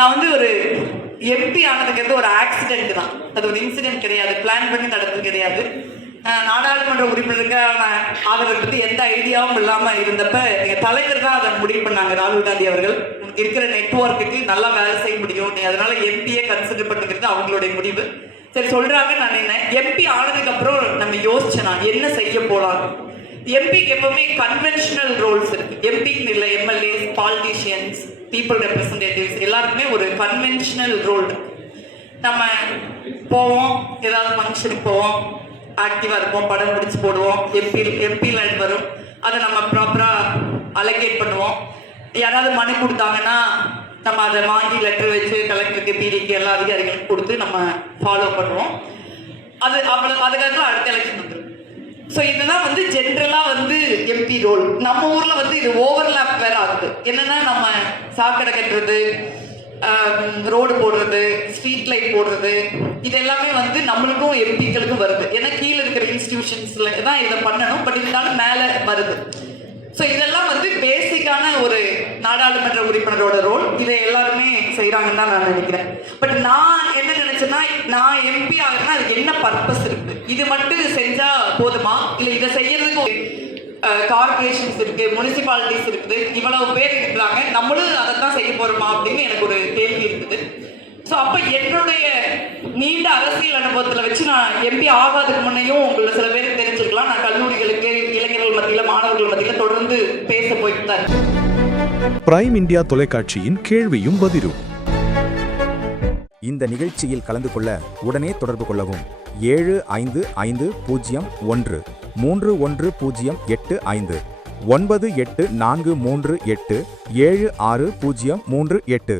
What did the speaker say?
நான் வந்து ஒரு எம்பி ஆனதுங்கிறது ஒரு ஆக்சிடென்ட் தான், அது ஒரு இன்சிடென்ட் கிடையாது, பிளான் பண்ணி நடந்தது கிடையாது. நாடாளுமன்ற உறுப்பினருக்கான ஆதரவை பற்றி எந்த ஐடியாவும் இல்லாமல் இருந்தப்ப எங்கள் தலைவர் தான் அதை முடிவு பண்ணாங்க. ராகுல் காந்தி அவர்கள் இருக்கிற நெட்வொர்க்குக்கு நல்லா வேலை செய்ய முடியும், நீ அதனால எம்பியை கன்சிடர் பண்ணுங்கிறது அவங்களுடைய முடிவு. சரி சொல்றாங்க. நான் என்ன எம்பி ஆனதுக்கு அப்புறம் நம்ம யோசிச்சேன், நான் என்ன செய்ய போலாம். எம்பிக்கு எப்பவுமே கன்வென்ஷனல் ரோல்ஸ் இருக்கு. எம்பின்னு இல்லை, எம்எல்ஏஸ், பாலிட்டிஷியன்ஸ், பீப்புள் ரெப்ரஸன்டேட்டிவ்ஸ் எல்லாருக்குமே ஒரு கன்வென்ஷனல் ரோல் இருக்கு. நம்ம போவோம், ஏதாவது ஃபங்க்ஷனுக்கு போவோம், ஆக்டிவாக இருப்போம், படம் பிடிச்சி போடுவோம், எம்பி லைன் வரும், அதை நம்ம ப்ராப்பராக அலோகேட் பண்ணுவோம். யாராவது மனு கொடுத்தாங்கன்னா நம்ம அதை வாங்கி லெட்டர் வச்சு கலெக்டருக்கு, பிடிக்கு, எல்லா அதிகாரிகளுக்கும் கொடுத்து நம்ம ஃபாலோ பண்ணுவோம். அது அவ்வளோ, அதுக்காக அடுத்த எலெக்ஷன் வந்துடும். ஸோ இதுதான் வந்து ஜென்ரலாக வந்து எம்பி ரோல். நம்ம ஊரில் வந்து இது ஓவர்லேப் வேற ஆகுது. என்னன்னா நம்ம சாக்கடை கட்டுறது, ரோடு போடுறது, ஸ்ட்ரீட் லைட் போடுறது, இது எல்லாமே வந்து நம்மளுக்கும் எம்பிக்களுக்கும் வருது. ஏன்னா கீழே இருக்கிற இன்ஸ்டிடியூஷன்ஸ்ல தான் இதை பண்ணணும், பட் இருந்தாலும் மேலே வருது. ஸோ இதெல்லாம் வந்து பேசிக்கான ஒரு நாடாளுமன்ற உறுப்பினரோட ரோல். இதை எல்லாருமே செய்கிறாங்கன்னு தான் நான் நினைக்கிறேன். பட் நான் என்ன நினைச்சேன்னா, நான் எம்பி ஆகுறேன்னா அதுக்கு என்ன பர்பஸ் இருக்கு, இது மட்டும் செஞ்சா போதுமா, இல்லை இதை செய்யறதுக்கு கார்பரேஷன்ஸ் இருக்கு, முனிசிபாலிட்டிஸ் இருக்குது, இவ்வளவு பேர் இருக்கிறாங்க, நம்மளும் அதை தான் செய்ய போறோமா அப்படின்னு எனக்கு ஒரு கேள்வி இருக்குது. ஸோ அப்போ என்னுடைய நீண்ட அரசியல் அனுபவத்தில் வச்சு நான் எம்பி ஆகாதுக்கு முன்னையும் உங்களை சில பேர் தெரிஞ்சிருக்கலாம், நான் கல்லூரிகளுக்கு, இளைஞர்கள் மத்தியில், மாணவர்கள் மத்தியில் தொடர்ந்து பேச போயிட்டு தான் இருக்கேன். பிரைம் இந்தியா தொலைக்காட்சியின் கேள்வியும் பதிலும். இந்த நிகழ்ச்சியில் கலந்து கொள்ள உடனே தொடர்பு கொள்ளவும். 7550131085 9843876038.